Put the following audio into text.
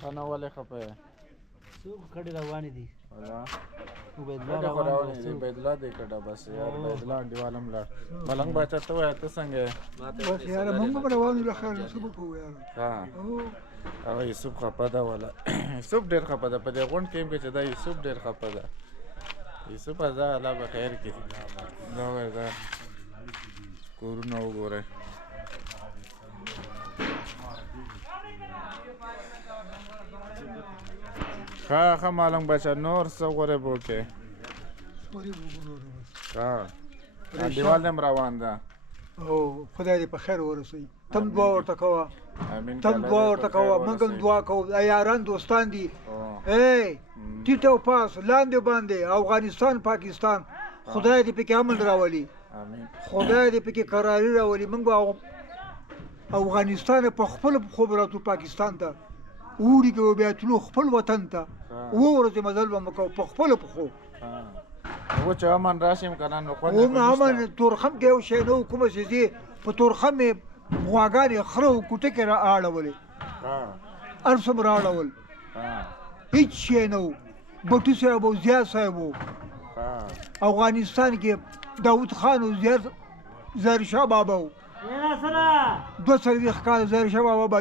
خانه ولې خفه یې؟ څوک کډې روانې دي ولا عبیدالله کډه خو روان راولې دی دی عبیدالله دی کډه بس یار عبیدالله انډیوال هم لاړ ملنګ باچا ته وایه ته څنګه یې؟ بس یاره موږ به روان یو له خیره څه به کوو یاره ها هغه یوسف خفه ده ولا یوسف ډېر خفه ده په دې غونډ کې هم چې دا یوسف ډېر خفه ده یوسف ځه الله به خیر کړي دا وایه دا کورونه وګورئ ښه ملنګ باچا نور څه غورې به وکړې سوري به وګورو بس ها انډیوال هم روان ده او خدای دې په خیر ورسوي تم دعا ورته کوه امین تم دعا ورته کوه موږ هم دعا کوو دا یاران دوستان دي ای ټیټ او پاس لاندې باندې افغانستان پاکستان خدای دې پکې امن راولي امین خدای دې پکې قراري راولي موږ به افغانستان په خپل پښو به راتلو پاکستان ته اوړي کې به بیا تلو خپل وطن ته اوه ورځې مزل به مو کوو په خپلو پښو و چې امن راشي هم که نه نو خوند اوم امن تورخم کې یو شی نه و کومه چې دې په تورخم یې غواګانې خره و کوټه کې را اړولې هر څه به را اړول هېڅ شی نه و بټي صاحب و زیاد صاحب و افغانستان کې داود خان و زیاد ظاهرشاه بابا و 2 څلوېښت کاله ظاهرشاه بابا